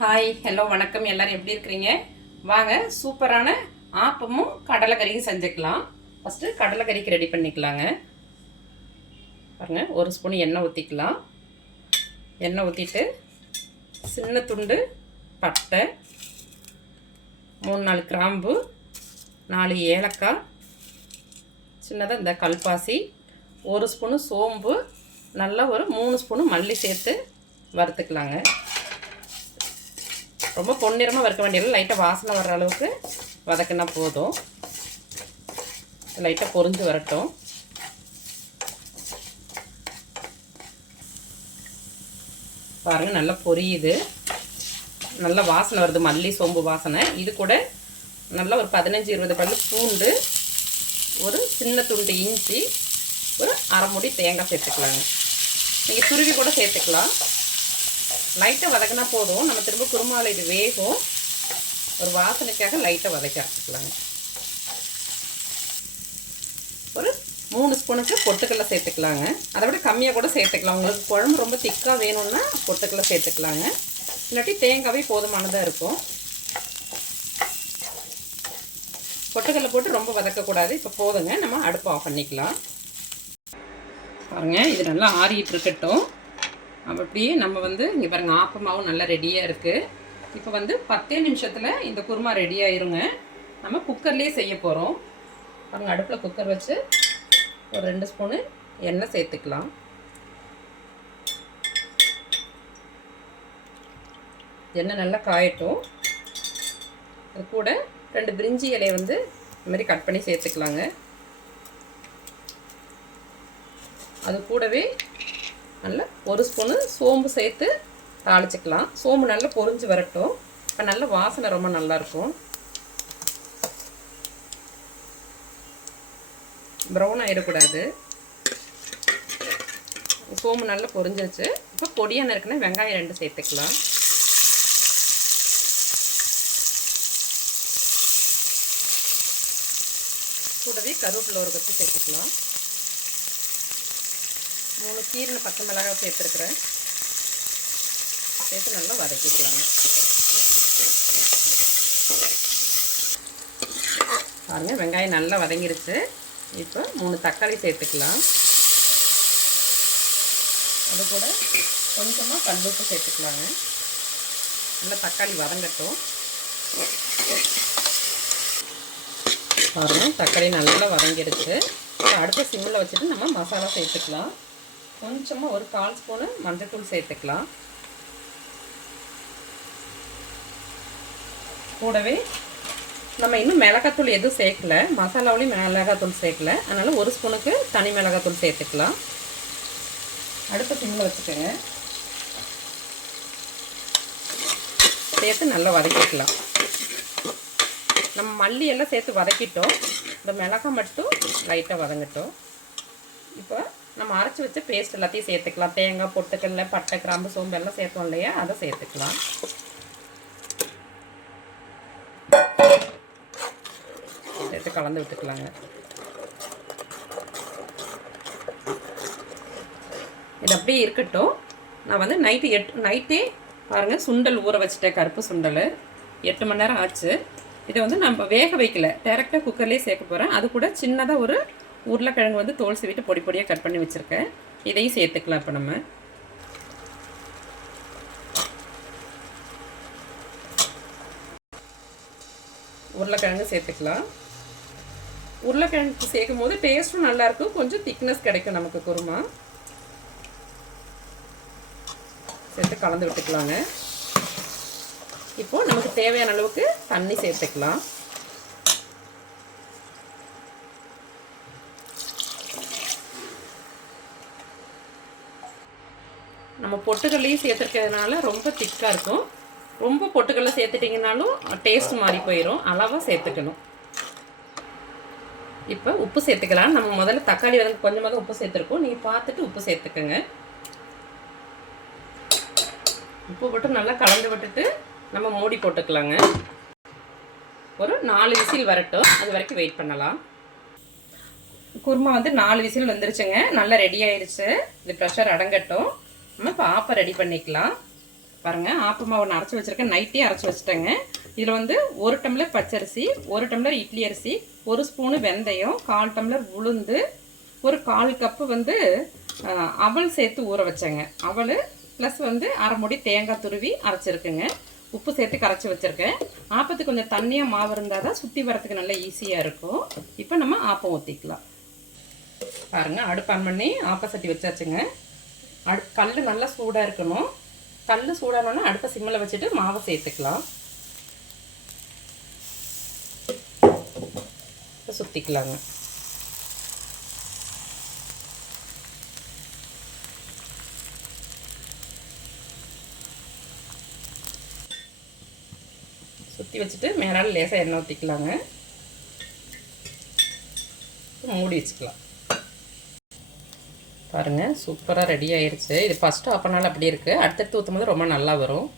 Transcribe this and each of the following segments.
Hi hello வணக்கம். எல்லோரும் எப்படி இருக்கிறீங்க? வாங்க சூப்பரான ஆப்பமும் கடலைக்கறியும் செஞ்சுக்கலாம். ஃபஸ்ட்டு கடலைக்கறிக்கு ரெடி பண்ணிக்கலாங்க. பாருங்கள், ஒரு ஸ்பூன் எண்ணெய் ஊற்றிக்கலாம். எண்ணெய் ஊற்றிட்டு சின்ன துண்டு பட்டை, 3-4 கிராம்பு, 4 ஏலக்காய், சின்னதாக இந்த கல்பாசி, 1 ஸ்பூனு சோம்பு, நல்லா ஒரு 3 ஸ்பூனு மல்லி சேர்த்து வறுத்துக்கலாங்க. ரொம்ப பொன்னிறமாக வறுக்க வேண்டியதில்லை, லைட்டாக வாசனை வர்ற அளவுக்கு வதக்கினா போதும். லைட்டாக பொரிஞ்சு வரட்டும். பாருங்கள், நல்லா பொரியுது, நல்லா வாசனை வருது, மல்லி சோம்பு வாசனை. இது கூட நல்லா ஒரு 15-20 பல்லு பூண்டு, ஒரு சின்ன துண்டு இஞ்சி, ஒரு அரை மூடி தேங்காய் சேர்த்துக்கலாங்க. நீங்கள் துருவி கூட சேர்த்துக்கலாம். லைட்டாக வதக்கினா போதும், நம்ம திரும்ப குருமாவில் இது வேகும். ஒரு வாசனைக்காக லைட்டாக வதக்கி அரைச்சிக்கலாங்க. ஒரு 3 ஸ்பூனுக்கு பொட்டுக்கடலை சேர்த்துக்கலாங்க. அதை விட கம்மியாக கூட சேர்த்துக்கலாம். உங்களுக்கு குழம்பு ரொம்ப திக்காக வேணும்னா பொட்டுக்கடலை சேர்த்துக்கலாங்க, இல்லாட்டி தேங்காவே போதுமானதாக இருக்கும். பொட்டுக்கடலை போட்டு ரொம்ப வதக்கக்கூடாது. இப்போ போதுங்க, நம்ம அடுப்பு ஆஃப் பண்ணிக்கலாம். பாருங்கள், இது நல்லா ஆறிட்டு இருக்கட்டும். அப்படியே நம்ம இங்கே பாருங்கள், ஆப்பமாவும் நல்லா ரெடியாக இருக்குது. இப்போ 10 நிமிஷத்தில் இந்த குருமா ரெடி ஆயிருங்க. நம்ம குக்கர்லேயே செய்ய போகிறோம். பாருங்கள், அடுப்பில் குக்கர் வச்சு ஒரு 2 ஸ்பூனு எண்ணெய் சேர்த்துக்கலாம். எண்ணெய் நல்லா காயட்டும். அது கூட 2 பிரிஞ்சி இலையை இந்த மாதிரி கட் பண்ணி சேர்த்துக்கலாங்க. அது கூடவே நல்லா 1 ஸ்பூனு சோம்பு சேர்த்து தாளிச்சிக்கலாம். சோம்பு நல்லா பொரிஞ்சு வரட்டும். இப்போ நல்ல வாசனை ரொம்ப நல்லாயிருக்கும். ப்ரௌன் ஆகிடக்கூடாது. சோம்பு நல்லா பொரிஞ்சிருச்சு. இப்போ பொடியாக நறுக்குன்னா வெங்காயம் 2 சேர்த்துக்கலாம். கூடவே கருவேப்பிலை ஒரு கொத்து சேர்த்துக்கலாம். 3 கீரின பச்சை மிளகாய் சேர்த்துருக்குறேன். சேர்த்து நல்லா வதக்கிக்கலாங்க. பாருங்கள், வெங்காயம் நல்லா வதங்கிருச்சு. இப்போ 3 தக்காளி சேர்த்துக்கலாம். அது கூட கொஞ்சமாக கல்லுப்பு சேர்த்துக்கலாங்க. நல்லா தக்காளி வதங்கட்டும். பாருங்கள், தக்காளி நல்லா வதங்கிருச்சு. இப்போ அடுத்த சிம்மில் வச்சுட்டு நம்ம மசாலா சேர்த்துக்கலாம். கொஞ்சமாக ஒரு 1/4 ஸ்பூனு மஞ்சள்தூள் சேர்த்துக்கலாம். கூடவே நம்ம இன்னும் மிளகாத்தூள் எதுவும் சேர்க்கல, மசாலாவிலையும் மிளகாத்தூள் சேர்க்கல, அதனால் 1 ஸ்பூனுக்கு தனி மிளகாத்தூள் சேர்த்துக்கலாம். அடுத்த சிம்மில் வச்சுக்கோங்க. சேர்த்து நல்லா வதக்கிக்கலாம். நம்ம மல்லி எல்லாம் சேர்த்து வதக்கிட்டோம். இந்த மிளகாய் மட்டும் லைட்டாக வதங்கட்டும். இப்போ நம்ம அரைச்சி வச்ச பேஸ்ட் எல்லாத்தையும் சேர்த்துக்கலாம். தேங்காய், பொட்டுக்கடலை, பட்டை, கிராம்பு, சோம்பு எல்லாம் சேர்த்தோம் இல்லையா, அதை சேர்த்துக்கலாம். சேர்த்து கலந்து விட்டுக்கலாங்க. இது அப்படியே இருக்கட்டும். நான் நைட்டே பாருங்கள் சுண்டல் ஊற வச்சுட்டேன், கருப்பு சுண்டல். 8 மணி நேரம் ஆச்சு. இதை நம்ம வேக வைக்கல, டேரெக்டாக குக்கர்லேயே சேர்க்க போகிறேன். அது கூட சின்னதாக ஒரு உருளைக்கிழங்கு தோல் சீவிட்டு பொடி பொடியாக கட் பண்ணி வச்சுருக்கேன். இதையும் சேர்த்துக்கலாம். இப்போ நம்ம உருளைக்கிழங்கு சேர்த்துக்கலாம். உருளைக்கிழங்கு சேர்க்கும் போது டேஸ்ட்டும் நல்லாயிருக்கும், கொஞ்சம் திக்னஸ் கிடைக்கும் நமக்கு குருமா. சேர்த்து கலந்து விட்டுக்கலாங்க. இப்போது நமக்கு தேவையான அளவுக்கு தண்ணி சேர்த்துக்கலாம். நம்ம பொட்டுக்கடலையும் சேர்த்துருக்கிறதுனால ரொம்ப திக்காக இருக்கும். ரொம்ப பொட்டுக்கடலை சேர்த்துட்டிங்கனாலும் டேஸ்ட் மாறி போயிடும். அளவாக சேர்த்துக்கணும். இப்போ உப்பு சேர்த்துக்கலாம். நம்ம முதல்ல தக்காளி கொஞ்சமாக உப்பு சேர்த்துருக்கோம். நீங்கள் பார்த்துட்டு உப்பு சேர்த்துக்கோங்க. உப்பு போட்டு நல்லா கலந்து விட்டுட்டு நம்ம மூடி போட்டுக்கலாங்க. ஒரு 4 விசில் வரட்டும், அது வரைக்கும் வெயிட் பண்ணலாம். குருமா 4 விசில் வந்துருச்சுங்க. நல்லா ரெடி ஆயிடுச்சு. இது ப்ரெஷர் அடங்கட்டும். நம்ம இப்போ ஆப்பை ரெடி பண்ணிக்கலாம். பாருங்கள் ஆப்பமாக ஒன்று அரைச்சி வச்சுருக்கேன், நைட்டே அரைச்சி வச்சுட்டேங்க. இதில் வந்து 1 டம்ளர் பச்சரிசி, 1 டம்ளர் இட்லி அரிசி, 1 ஸ்பூனு வெந்தயம், 1/4 டம்ளர் உளுந்து, ஒரு 1/4 கப்பு வந்து அவல் சேர்த்து ஊற வச்சேங்க. அவல் ப்ளஸ் வந்து அரை மூடி தேங்காய் துருவி அரைச்சிருக்குங்க. உப்பு சேர்த்து கரைச்சி வச்சுருக்கேன். ஆப்பத்துக்கு கொஞ்சம் தண்ணியாக மாவு இருந்தால் தான் சுற்றி வரத்துக்கு நல்லா ஈஸியாக இருக்கும். இப்போ நம்ம ஆப்பம் ஊற்றிக்கலாம். பாருங்கள் அடுப்பு ஆன் பண்ணி ஆப்ப சட்டி வச்சாச்சுங்க. கல் நல்லா சூடாக இருக்கணும். கல் சூடானோன்னா அடுப்பை சிம்மில் வச்சுட்டு மாவை சேர்த்துக்கலாம். சுற்றிக்கலாங்க. சுற்றி வச்சுட்டு மேலால் லேசாக எண்ணெய் ஊற்றிக்கலாங்க. மூடி வச்சுக்கலாம். பாருங்கள் சூப்பராக ரெடி ஆயிடுச்சு. இது ஃபஸ்ட்டு ஆப்பனால அப்படி இருக்குது. அடுத்தடுத்து ஊற்றும் போது ரொம்ப நல்லா வரும்.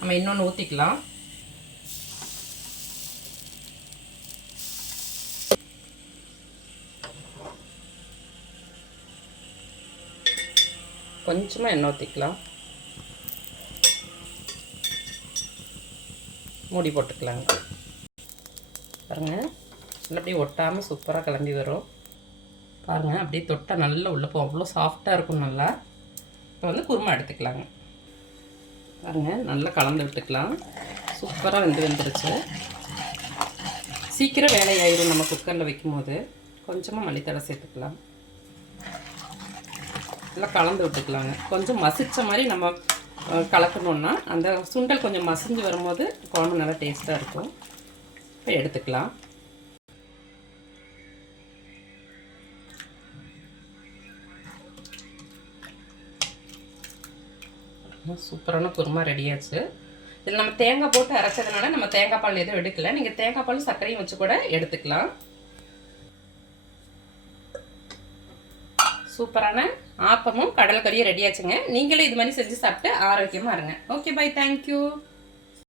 நம்ம இன்னொன்று ஊற்றிக்கலாம். கொஞ்சமாக எண்ணெய் ஊற்றிக்கலாம். மூடி போட்டுக்கலாங்க. பாருங்கள் நல்லா அப்படியே ஒட்டாமல் சூப்பராக கிளம்பி வரும். பாருங்கள் அப்படியே தொட்டால் நல்லா உள்ளே போகும், அவ்வளோ சாஃப்டாக இருக்கும் நல்லா. இப்போ வந்து குருமா எடுத்துக்கலாங்க. பாருங்கள் நல்லா கலந்து விட்டுக்கலாம். சூப்பராக வெந்துருச்சு. சீக்கிரம் வேலையாயிடும் நம்ம குக்கரில் வைக்கும்போது. கொஞ்சமாக மல்லித்தழை சேர்த்துக்கலாம். நல்லா கலந்து விட்டுக்கலாங்க. கொஞ்சம் மசிச்ச மாதிரி நம்ம கலக்கணுன்னா அந்த சுண்டல் கொஞ்சம் மசிஞ்சு வரும்போது குழம்பு நல்லா டேஸ்ட்டாக இருக்கும். இப்போ எடுத்துக்கலாம். சூப்பரான குருமா ரெடியாச்சு. இதில் நம்ம தேங்காய் போட்டு அரைச்சதுனால நம்ம தேங்காய் பால் எதுவும் எடுக்கல. நீங்கள் தேங்காய் பால் சர்க்கரையும் வச்சு கூட எடுத்துக்கலாம். சூப்பரான ஆப்பமும் கடலைக்கறியும் ரெடியாச்சுங்க. நீங்களே இது மாதிரி செஞ்சு சாப்பிட்டு ஆரோக்கியமாக இருங்க. Okay bye, thank you.